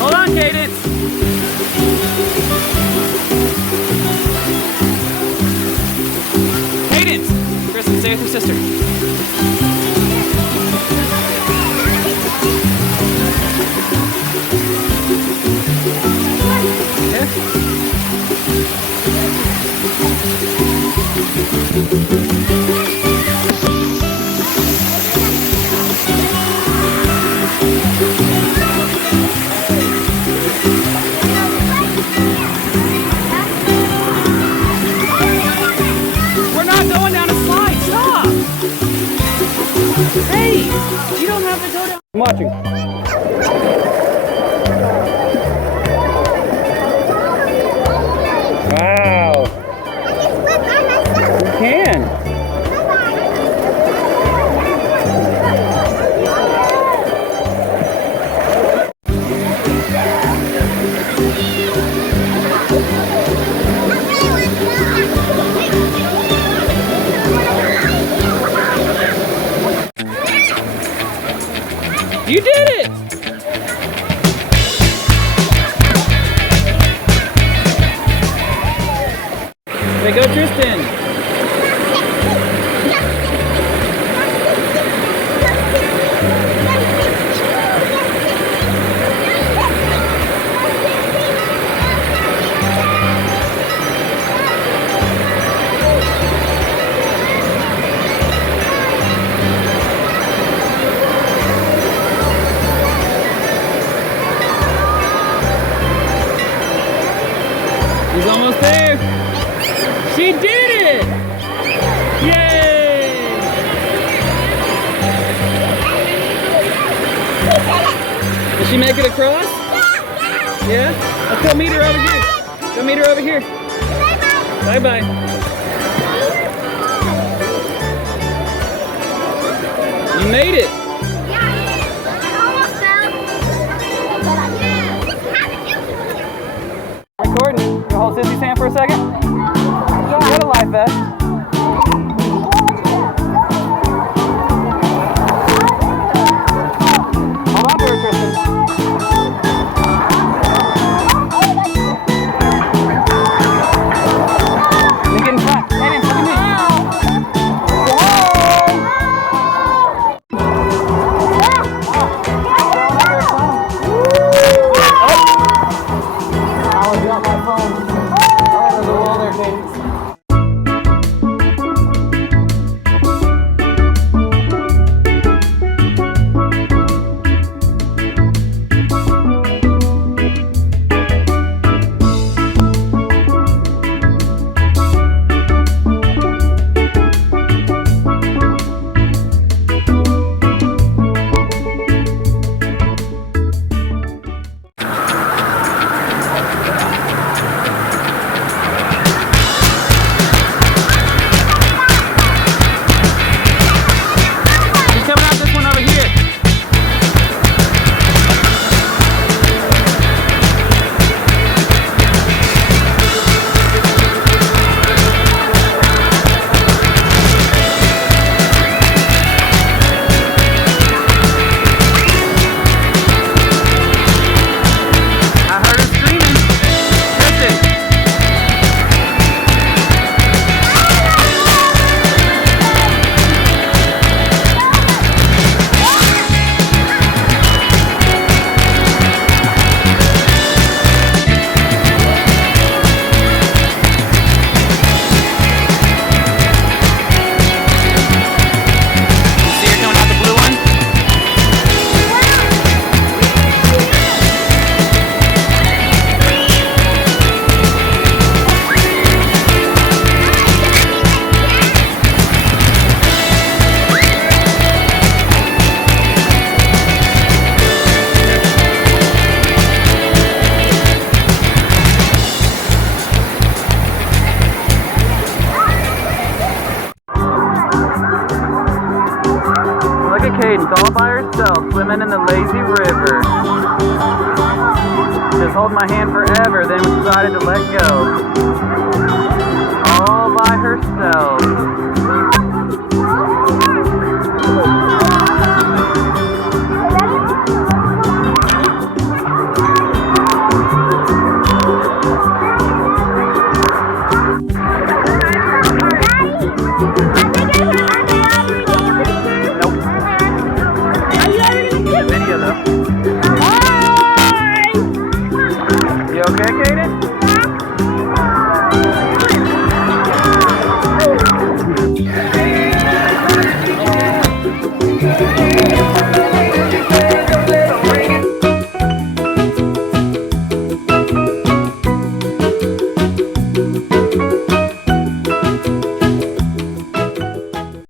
Hold on, Cadence. Cadence! Kristen, stay with your sister. We're not going down a slide. Stop! Hey! You don't have to go down. I'm watching. Wow. You can. You did it! There go Tristan. He's almost there. She did it! Yay! Did she make it across? Yeah? Let's go meet her over here. Go meet her over here. Bye-bye. You made it. Recording. You hold Sissy's hand for a second? Get a life vest. Hold on to her, Tristan. You're getting flat. Hayden, look at me. Cadence all by herself, swimming in the lazy river. Just hold my hand forever, then decided to let go. All by herself.